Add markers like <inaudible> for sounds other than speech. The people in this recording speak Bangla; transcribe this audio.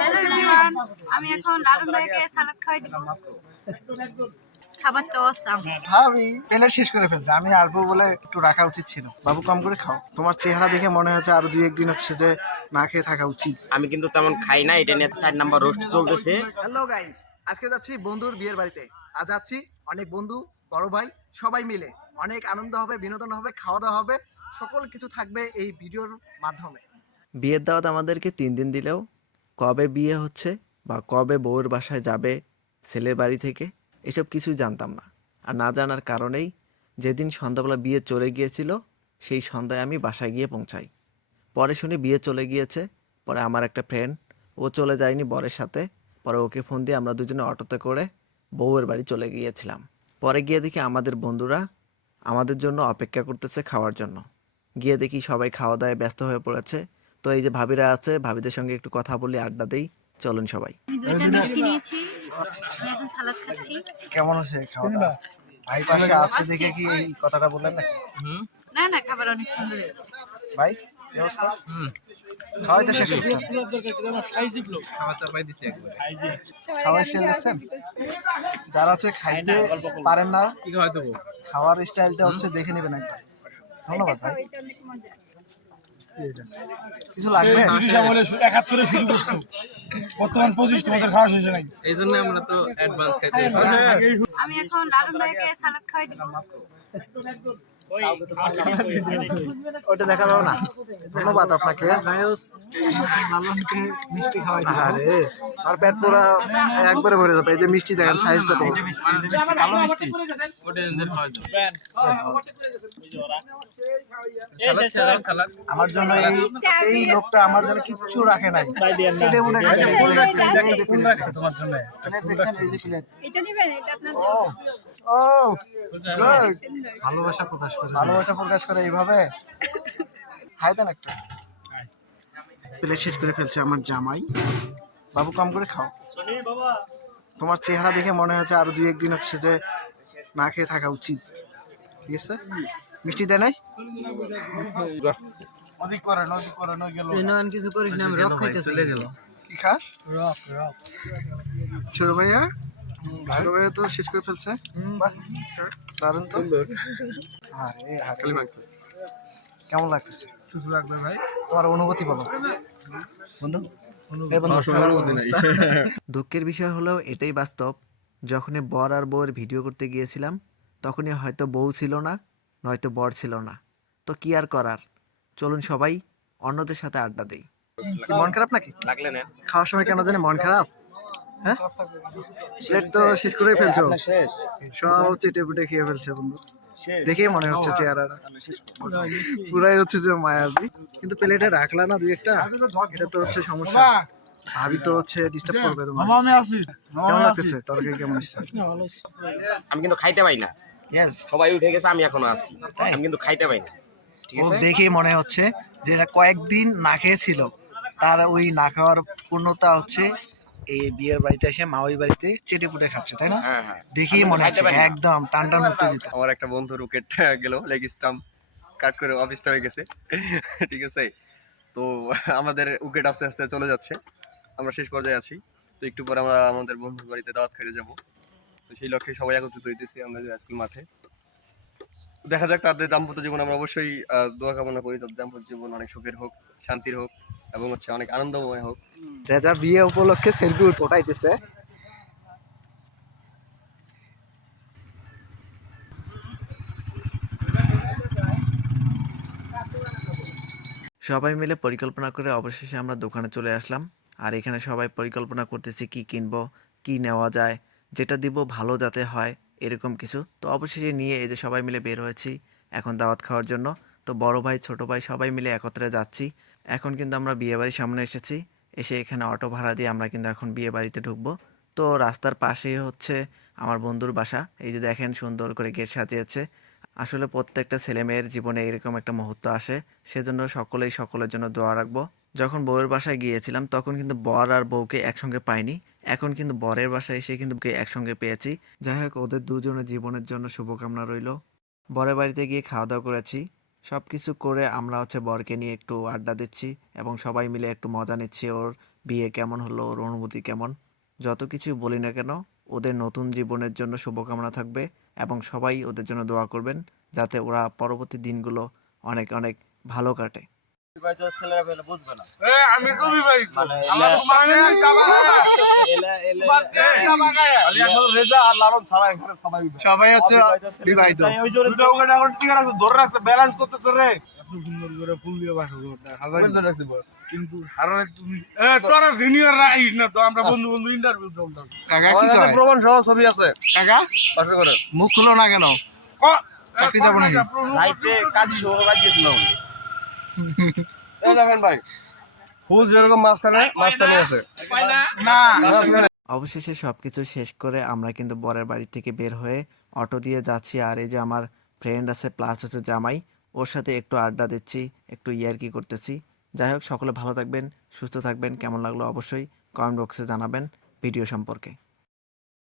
হ্যালো এভরিওয়ান আমি এখন লালন ভাইকে সালাদ খাওয়াই দিব। খাবার তো অসাম ভাবি প্লেট শেষ করে ফেলছে। আমি আসব বলে একটু রাখা উচিত ছিল। বাবু কম করে খাও। তোমার চেহারা দেখে মনে হচ্ছে আরও দুই একদিন হচ্ছে যে না খেয়ে থাকা উচিত। আমি কিন্তু তেমন খাই না এটা নিয়ে চার নাম্বার রোস্ট চলতেছে। হ্যালো গাইস আজকে যাচ্ছি বন্ধুর বিয়ের বাড়িতে। আজ যাচ্ছি অনেক বন্ধু বড় ভাই সবাই মিলে। অনেক আনন্দ হবে বিনোদন হবে খাওয়া দাওয়া হবে। সকল কিছু থাকবে এই ভিডিওর মাধ্যমে। বিয়ের দাওয়াত আমাদেরকে তিন দিন দিলেও কবে বিয়ে হচ্ছে বা কবে বউয়ের বাসায় যাবে, ছেলের বাড়ি থেকে, এসব কিছুই জানতাম না। আর না জানার কারণেই যেদিন সন্ধ্যাবেলা বিয়ে চলে গিয়েছিল, সেই সন্ধ্যায় আমি বাসায় গিয়ে পৌঁছাই। পরে শুনি বিয়ে চলে গিয়েছে, পরে আমার একটা ফ্রেন্ড ও চলে যায়নি বরের সাথে, পরে ওকে ফোন দিয়ে আমরা দুজনে অটোতে করে বউয়ের বাড়ি চলে গিয়েছিলাম। পরে গিয়ে দেখি আমাদের বন্ধুরা আমাদের জন্য অপেক্ষা করতেছে খাওয়ার জন্য। গিয়ে দেখি সবাই খাওয়া দাওয়ায় ব্যস্ত হয়ে পড়েছে তো এই যে ভাবিরা আছে ভাবিদের সঙ্গে একটু কথা বলি আড্ডা দেই। চলুন সবাই। দুইটা মিষ্টি নিয়েছি। এখন সালাদ খাচ্ছি। কেমন খাওয়া দাওয়া? ভাই পাশে আছে দেখে কি এই কথাটা বললেন না? না না খাবার অনেক সুন্দর হয়েছে। ভাই খাওয়াই তো শেষ করছেন খাওয়াই শেষ করছেন যারা খাইতে পারেন না। খাওয়ার স্টাইলটা হচ্ছে দেখে নেবেন একবার। ধন্যবাদ ভাই। কিছু লাগবে? একাত্তরে শুরু করছ। বর্তমান পঁচিশ তোমাদের খাওয়া শেষ নাই এই জন্য আমরা তো অ্যাডভান্স খাইতে আমি এখন লালন ভাইকে সালাদ খাওয়াই দিব। ওটা দেখা যাবে না। ধন্যবাদ আপনাকে। আরে আর পেট পুরো একবারে ভরে যাবে। এই যে মিষ্টি দেখেন সাইজ কত বড়। ওটা এদের খাওয়া সালাদ সালাদ সালাদ আমার জন্য এই এই লোকটা আমার জন্য কিচ্ছু রাখে নাই। সেটা মনে খাচ্ছে কোন রাখছে তোমার জন্য। এটা দিবেন এটা আপনার ও ও ভালোবাসা প্রকাশ করে। ভালোবাসা প্রকাশ করে এইভাবে। হাই দেন একটা। প্লেট শেষ করে ফেলছে আমার জামাই। বাবু কম করে খাও। তোমার চেহারা দেখে মনে হচ্ছে আরও দুই একদিন হচ্ছে যে না খেয়ে থাকা উচিত। ঠিক আছে? মিষ্টি দেয় নাই? নদী করে নদী করে নদী গেল। কিছু করিস না আমি রক খাইতেছি। কি খাস? রক রক। ছোট ভাইয়া? ছোট ভাইয়া তো শেষ করে ফেলছে। দারুণ তো। কেমন লাগতেছে? লাগবে ভাই। তোমার অনুভূতি বলো। বন্ধু? <laughs> দুঃখের বিষয় হলেও এটাই বাস্তব। যখনই বর আর বউয়ের ভিডিও করতে গিয়েছিলাম তখনই হয়তো বউ ছিল না। নয়তো বর ছিল না। তো কি আর করার? চলুন সবাই অন্যদের সাথে আড্ডা দেই। মন খারাপ নাকি? লাগলে না। খাওয়ার সময় কেন জানি মন খারাপ? হ্যাঁ? প্লেট তো শেষ করে ফেলছো। সব চেটে পুটে খেয়ে ফেলছে বন্ধু। দেখেই মনে হচ্ছে চেহারাটা। পুরাই হচ্ছে যে মায়াবী। কিন্তু প্লেটে রাখলা না দুই একটা? এটা তো হচ্ছে সমস্যা। ভাবি তো হচ্ছে ডিস্টার্ব করবে তোমার। কেমন লাগতেছে? তরকারি কেমন আমি কিন্তু খাইতে পাই না। সবাই উঠে গেছে আমি এখনও আছি। আমি কিন্তু খাইতে পাই না। ঠিক আছে? দেখেই মনে হচ্ছে যে এটা কয়েকদিন না খেয়েছিল। তার ওই না খাওয়ার পূর্ণতা হচ্ছে এই বিয়ের বাড়িতে এসে মাওই বাড়িতে চেটে পুটে খাচ্ছে তাই না? হ্যাঁ হ্যাঁ। দেখেই মনে হচ্ছে একদম টান টান উত্তেজিত। আমার একটা বন্ধুর উইকেট <laughs> গেল লেগ স্টাম্প কাট করে অফিসটা হয়ে গেছে। <laughs> ঠিক আছে? তো আমাদের উইকেট আস্তে আস্তে চলে যাচ্ছে। আমরা শেষ পর্যায়ে আছি। তো একটু পরে আমরা আমাদের বন্ধুর বাড়িতে দাওয়াত খেতে যাব। তো সেই লক্ষ্যে সবাই একত্রিত হইতেছি আমরা স্কুল মাঠে। দেখা যাক তাদের দাম্পত্য জীবন আমরা অবশ্যই দোয়া কামনা করি তাদের দাম্পত্য জীবন অনেক সুখের হোক শান্তির হোক এবং হচ্ছে অনেক আনন্দময় হোক। রেজা বিয়ে উপলক্ষে সেলফি ওঠাইতেছে সবাই মিলে পরিকল্পনা করে অবশেষে আমরা দোকানে চলে আসলাম। আর এখানে সবাই পরিকল্পনা করতেছি কি কিনবো কি নেওয়া যায় যেটা দিব ভালো যাতে হয়, এরকম কিছু। তো অবশেষে নিয়ে এই যে সবাই মিলে বের হয়েছি, এখন দাওয়াত খাওয়ার জন্য। তো বড় ভাই, ছোট ভাই সবাই মিলে একত্রে যাচ্ছি। এখন কিন্তু আমরা বিয়ে বাড়ির সামনে এসেছি। এসে এখানে অটো ভাড়া দিয়ে আমরা কিন্তু এখন বিয়ে বাড়িতে ঢুকবো। তো রাস্তার পাশেই হচ্ছে আমার বন্ধুর বাসা। এই যে দেখেন সুন্দর করে গেট সাজিয়েছে। আসলে প্রত্যেকটা ছেলে মেয়ের জীবনে এরকম একটা মুহূর্ত আসে। সেজন্য সকলেই সকলের জন্য দোয়া রাখব। যখন বউয়ের বাসায় গিয়েছিলাম, তখন কিন্তু বর আর বউকে একসঙ্গে পাইনি। এখন কিন্তু বরের বাসায় এসে কিন্তু একসঙ্গে পেয়েছি। যাই হোক, ওদের দুজনের জীবনের জন্য শুভকামনা রইল। বরের বাড়িতে গিয়ে খাওয়া দাওয়া করেছি। সব কিছু করে আমরা হচ্ছে বরকে নিয়ে একটু আড্ডা দিচ্ছি এবং সবাই মিলে একটু মজা নিচ্ছি ওর বিয়ে কেমন হলো, ওর অনুভূতি কেমন। যত কিছু বলি না কেন, ওদের নতুন জীবনের জন্য শুভকামনা থাকবে এবং সবাই ওদের জন্য দোয়া করবেন যাতে ওরা পরবর্তী দিনগুলো অনেক অনেক ভালো কাটে। আমি কবি ভাই আমার তো মানে রেজা আর লালন ছাড়া এখানে সবাই সবাই হচ্ছে বিবাহিত দুটো ওখানে এখন ঠিক আছে? ধরে রাখছে ব্যালেন্স করতেছে রে। সুন্দর করে ফুল দিয়ে বাসা কিন্তু তুমি তোরা ভিনিয়র রাইস না তো আমরা বন্ধু বন্ধু ইন্টারভিউ চলতাম কাকা কি কয়? প্রমাণ সহ ছবি আছে। কাকা? বাসা করে মুখ খুলো না কেন? চাকরি যাব নাকি? কাজ শুরু বাদ এই দেখেন ভাই ফুল যেরকম মাঝখানে মাঝখানে আছে। না। অবশেষে সবকিছু শেষ করে আমরা কিন্তু বরের বাড়ি থেকে বের হয়ে অটো দিয়ে যাচ্ছি আর এই যে আমার ফ্রেন্ড আছে প্লাস হচ্ছে জামাই ওর সাথে একটু আড্ডা দিচ্ছি একটু ইয়ার্কি করতেছি। যাই হোক সকলে ভালো থাকবেন সুস্থ থাকবেন কেমন লাগল অবশ্যই কমেন্ট বক্সে জানাবেন ভিডিও সম্পর্কে।